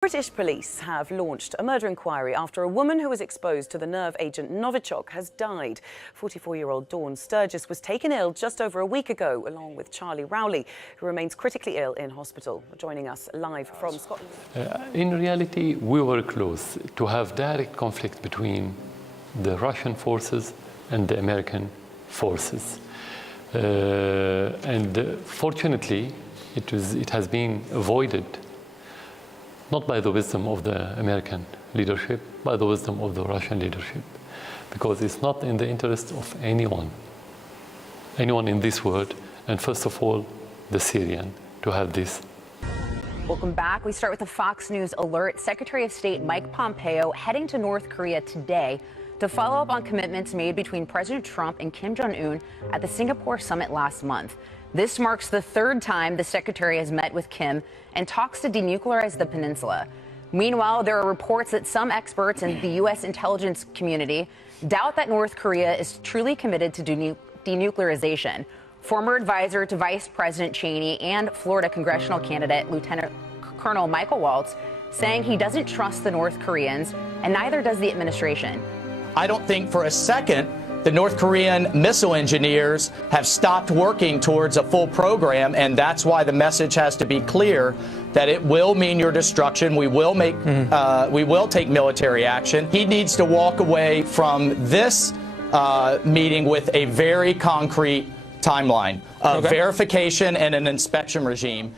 British police have launched a murder inquiry after a woman who was exposed to the nerve agent Novichok has died. 44-year-old Dawn Sturgis was taken ill just over a week ago, along with Charlie Rowley, who remains critically ill in hospital. Joining us live from Scotland. In reality, we were close to have direct conflict between the Russian forces and the American forces. Fortunately, it has been avoided, not by the wisdom of the American leadership, by the wisdom of the Russian leadership, because it's not in the interest of anyone in this world, and first of all, the Syrian, to have this. Welcome back. We start with a Fox News alert. Secretary of State Mike Pompeo heading to North Korea today to follow up on commitments made between President Trump and Kim Jong-un at the Singapore summit last month. This marks the third time the secretary has met with Kim and talks to denuclearize the peninsula. Meanwhile, there are reports that some experts in the U.S. intelligence community doubt that North Korea is truly committed to denuclearization. Former advisor to Vice President Cheney and Florida congressional candidate Lieutenant Colonel Michael Waltz saying he doesn't trust the North Koreans, and neither does the administration. I don't think for a second the North Korean missile engineers have stopped working towards a full program, and that's why the message has to be clear that it will mean your destruction. We will take military action. He needs to walk away from this meeting with a very concrete timeline of verification and an inspection regime.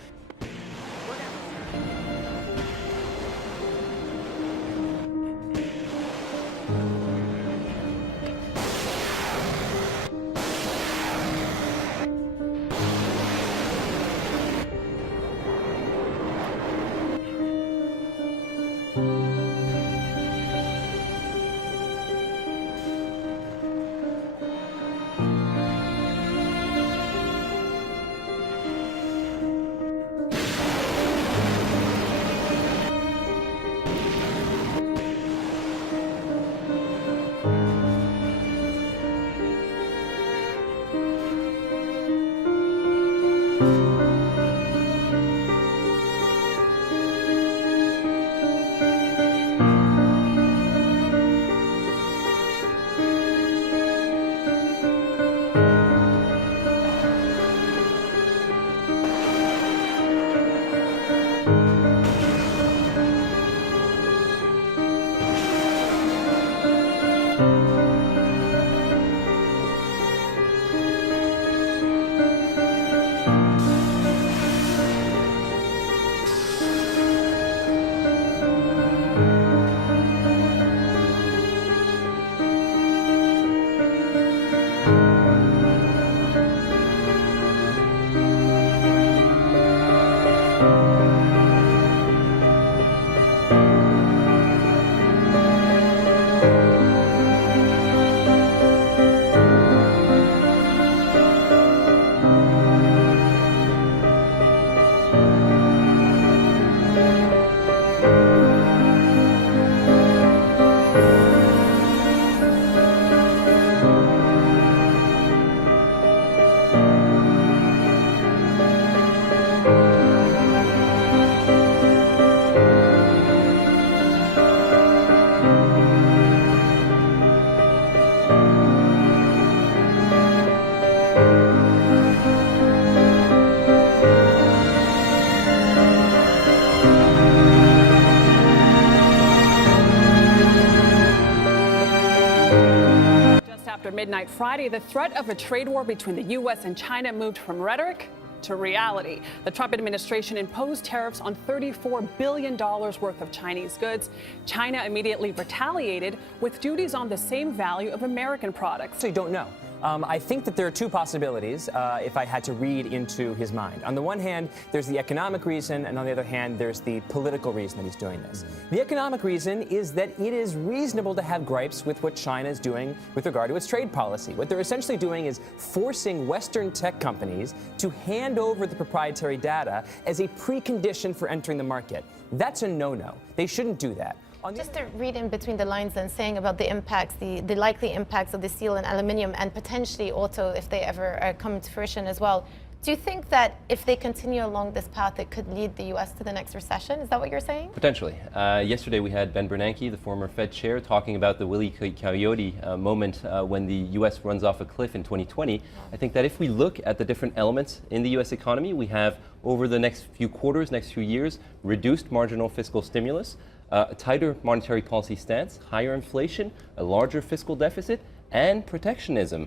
After midnight Friday, the threat of a trade war between the U.S. and China moved from rhetoric to reality. The Trump administration imposed tariffs on $34 billion worth of Chinese goods. China immediately retaliated with duties on the same value of American products. So you don't know. I think that there are two possibilities if I had to read into his mind. On the one hand, there's the economic reason, and on the other hand, there's the political reason that he's doing this. The economic reason is that it is reasonable to have gripes with what China is doing with regard to its trade policy. What they're essentially doing is forcing Western tech companies to hand over the proprietary data as a precondition for entering the market. That's a no-no. They shouldn't do that. Just to read in between the lines and saying about the impacts, the likely impacts of the steel and aluminium, and potentially also if they ever come to fruition as well, Do you think that if they continue along this path, it could lead the U.S. to the next recession? Is that what you're saying? Potentially. Yesterday we had Ben Bernanke, the former Fed chair, talking about the Wile E. Coyote moment when the U.S. runs off a cliff in 2020. I think that if we look at the different elements in the U.S. economy, we have over the next few quarters, next few years, reduced marginal fiscal stimulus, a tighter monetary policy stance, higher inflation, a larger fiscal deficit, and protectionism.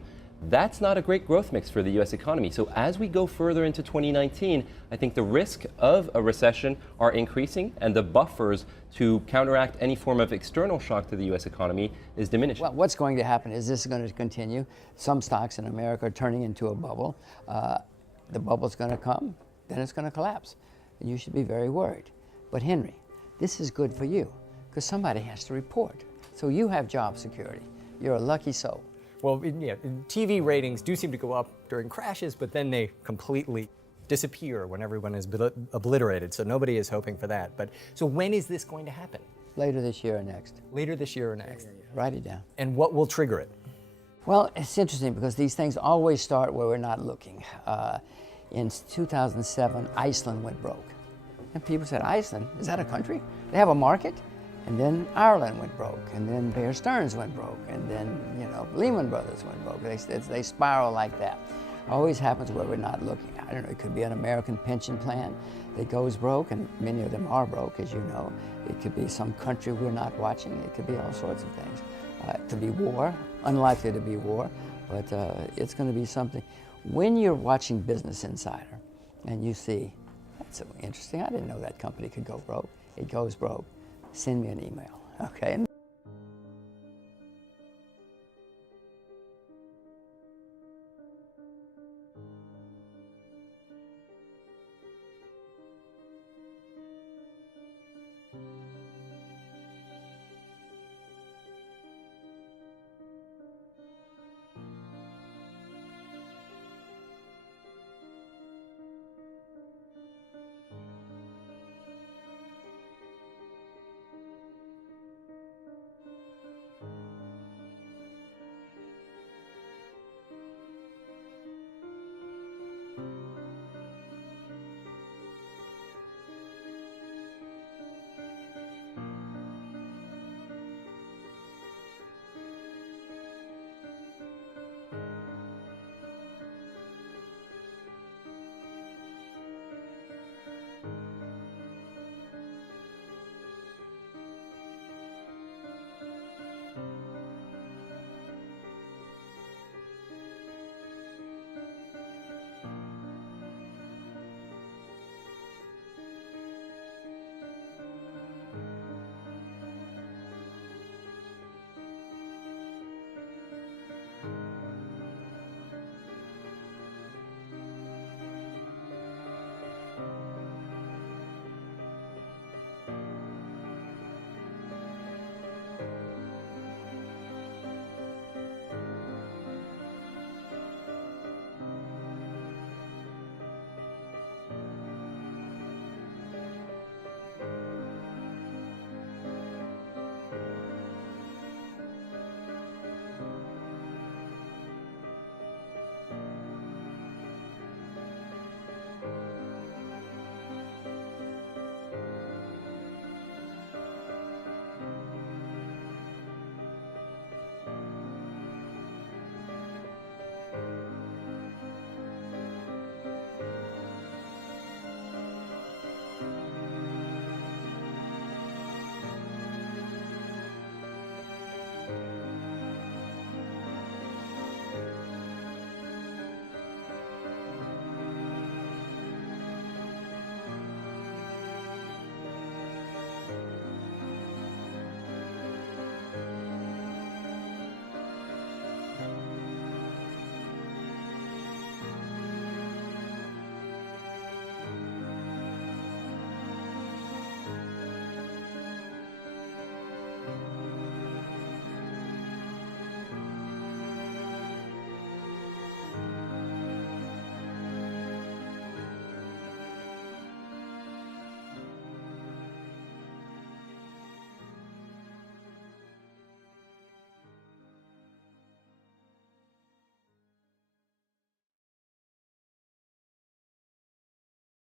That's not a great growth mix for the U.S. economy. So as we go further into 2019, I think the risk of a recession are increasing and the buffers to counteract any form of external shock to the U.S. economy is diminishing. Well, what's going to happen is this is going to continue. Some stocks in America are turning into a bubble. The bubble's going to come, then it's going to collapse. And you should be very worried. But Henry, this is good for you because somebody has to report. So you have job security. You're a lucky soul. Well, yeah, TV ratings do seem to go up during crashes, but then they completely disappear when everyone is obliterated. So nobody is hoping for that. But so when is this going to happen? Later this year or next. Later this year or next? Write it down. And what will trigger it? Well, it's interesting because these things always start where we're not looking. In 2007, Iceland went broke. And people said, Iceland, is that a country? They have a market? And then Ireland went broke, and then Bear Stearns went broke, and then, Lehman Brothers went broke. They spiral like that. Always happens where we're not looking. I don't know, it could be an American pension plan that goes broke, and many of them are broke, as you know. It could be some country we're not watching. It could be all sorts of things. It could be war, unlikely to be war, but it's going to be something. When you're watching Business Insider and you see, that's so interesting, I didn't know that company could go broke. It goes broke. Send me an email, okay? And